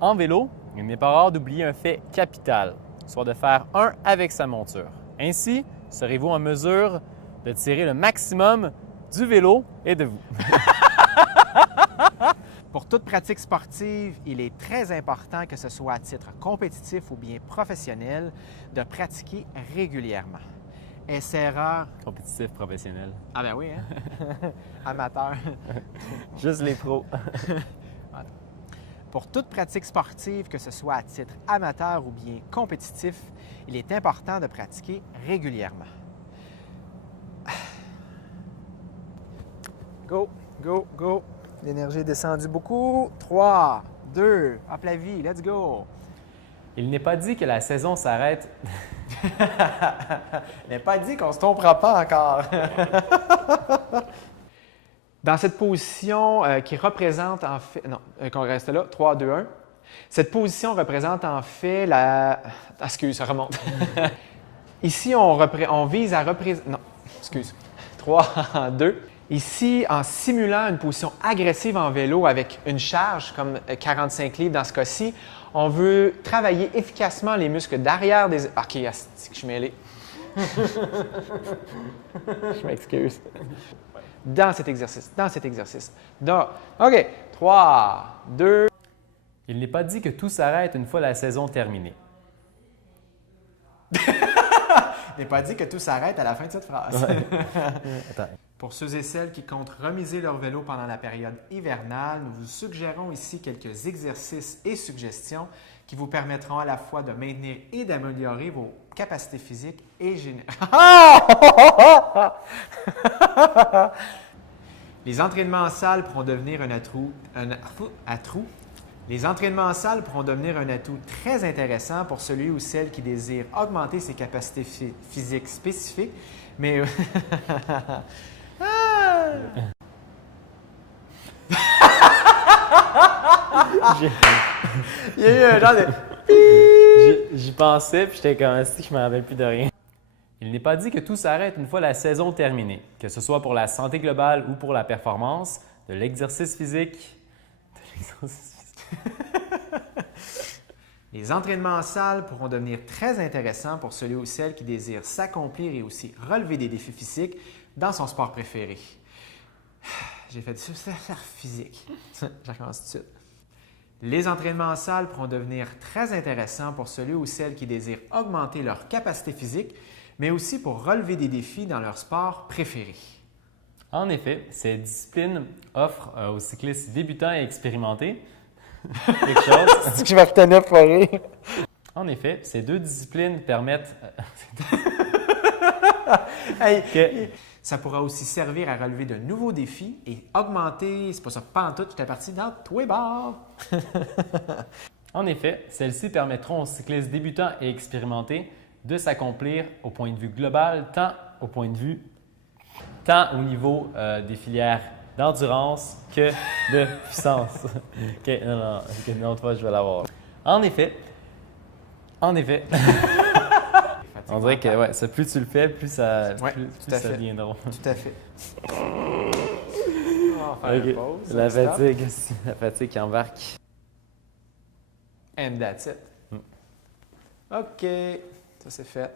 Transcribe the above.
En vélo, il n'est pas rare d'oublier un fait capital, soit de faire un avec sa monture. Ainsi, serez-vous en mesure de tirer le maximum du vélo et de vous. Pour toute pratique sportive, il est très important, que ce soit à titre compétitif ou bien professionnel, de pratiquer régulièrement. Essai-erreur. Compétitif, professionnel. Ah ben oui, hein? Amateur. Juste les pros. Voilà. Pour toute pratique sportive, que ce soit à titre amateur ou bien compétitif, il est important de pratiquer régulièrement. Go, go, go. L'énergie est descendue beaucoup. 3, 2, hop la vie, let's go. Il n'est pas dit que la saison s'arrête. Il n'est pas dit qu'on se trompera pas encore. Dans cette position qui représente en fait... Non, qu'on reste là. 3, 2, 1. Cette position représente en fait la... Excuse, ça remonte. Ici, on vise à représenter... Non, excuse. 3, 2. Ici, en simulant une position agressive en vélo avec une charge, comme 45 livres dans ce cas-ci, on veut travailler efficacement les muscles d'arrière des... OK, asti, je suis mêlé. Je m'excuse. Dans cet exercice. OK, 3, 2... Il n'est pas dit que tout s'arrête une fois la saison terminée. Il n'est pas dit que tout s'arrête à la fin de cette phrase. Ouais. Attends. Pour ceux et celles qui comptent remiser leur vélo pendant la période hivernale, nous vous suggérons ici quelques exercices et suggestions qui vous permettront à la fois de maintenir et d'améliorer vos capacités physiques et générales. Les entraînements en salle pourront devenir un atout. Les entraînements en salle pourront devenir un atout très intéressant pour celui ou celle qui désire augmenter ses capacités physiques spécifiques, mais... Il y a eu un genre de... J'y pensais, puis j'étais comme si je me rappelle plus de rien. Il n'est pas dit que tout s'arrête une fois la saison terminée, que ce soit pour la santé globale ou pour la performance, de l'exercice physique. Les entraînements en salle pourront devenir très intéressants pour celui ou celle qui désire s'accomplir et aussi relever des défis physiques dans son sport préféré. J'ai fait du faire physique. Je recommence tout de suite. Les entraînements en salle pourront devenir très intéressants pour celui ou celle qui désire augmenter leur capacité physique, mais aussi pour relever des défis dans leur sport préféré. En effet, ces disciplines offrent aux cyclistes débutants et expérimentés quelque chose. C'est que je me retenais pour rire. En effet, ces deux disciplines permettent Hey, ça pourra aussi servir à relever de nouveaux défis et augmenter, c'est pas ça, pas en tout, j'étais parti dans tous les bords. En effet, celles-ci permettront aux cyclistes débutants et expérimentés de s'accomplir au point de vue global, tant au niveau des filières d'endurance que de puissance. OK, non, une autre fois, je vais l'avoir. En effet, on dirait que ouais, ça, plus tu le fais, plus ça, plus ça devient drôle. Tout à fait. Okay. La fatigue qui embarque. And that's it. OK, ça c'est fait.